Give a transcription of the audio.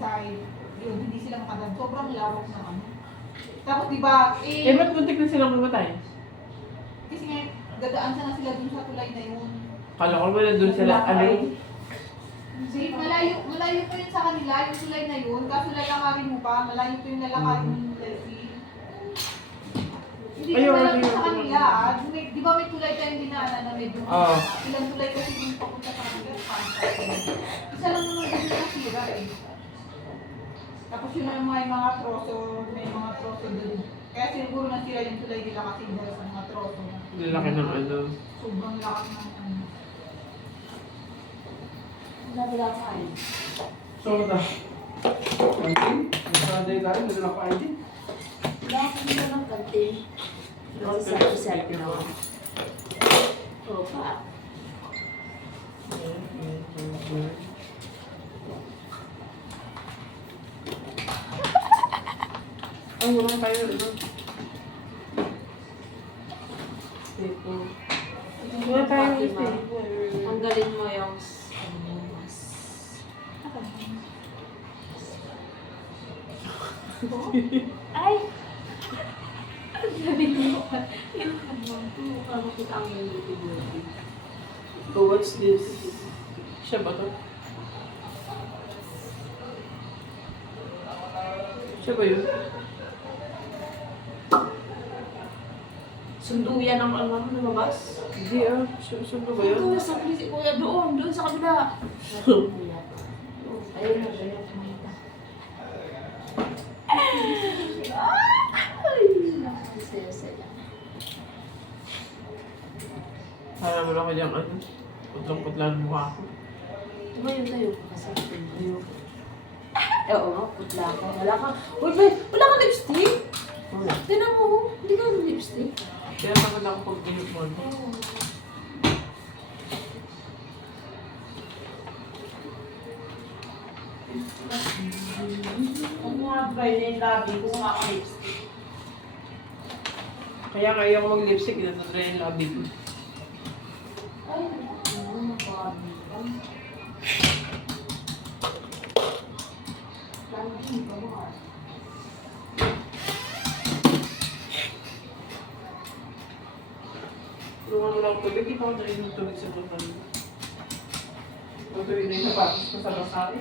side, yun, hindi sila makadaan. Sobrang lawak na ano. Tapos diba, ba't muntik na silang mamatay? kasi nga, dadaan sana sila dun sa tulay na yun. Kala ko ba nandun sila, See, malayo pa yun sa kanila, yung tulay na yun. Kaso lalakarin mo pa, malayo pa yung lalakarin mo yung Delphi. Hindi ko alam sa kanila, di ba may tulay tayong dinaanan na medyo ilang tulay kasi yung papunta sa kanila, isa lang naman din yung nasira eh. Tapos yun ang mga troso, may mga troso dun. Kaya siguro nasira yung tulay nila kasi dahil sa mga troso. Lalaki ng ano. Sobrang lakas ng ano. Naglalakain. So, kantin? Nagsaday tayo, naglalakain din. Wala akong nila ng kantin. Kasi sa isa na. Opa. Ay, wala tayo. Ito. Wala tayo. Tanggalin mo yung ay! Sabi mo ka. Mukha mo kita ang beauty. So, what's this? Siya ba to? Siya ba yun? Sundo yan ang alam mo lumabas? Hindi sundo ba yun? Sundo sa polisi kuya doon sa kabila. Ayun na, ganyan kumita. Saya-saya. Parang wala ko diyang ano. Putlang-putla ang mukha ko. Tumayo tayo kasi tayo. Oo nga, putla ka. Wala kang lipstick? Wala. Tinan mo, hindi ka lipstick. Kaya naman ako pag inip mo. Ang mga dry na yung labi ko nga ang lipstick. Kaya kaya ako mag-lipstick, natadry yung labi ko. Ay, ano magabi ka? Lagi ba mga? Tulungan mo lang ako tubig, di pa ako narinig ng tubig sa butan. Ang tubig na yung sapatos ko sa basari.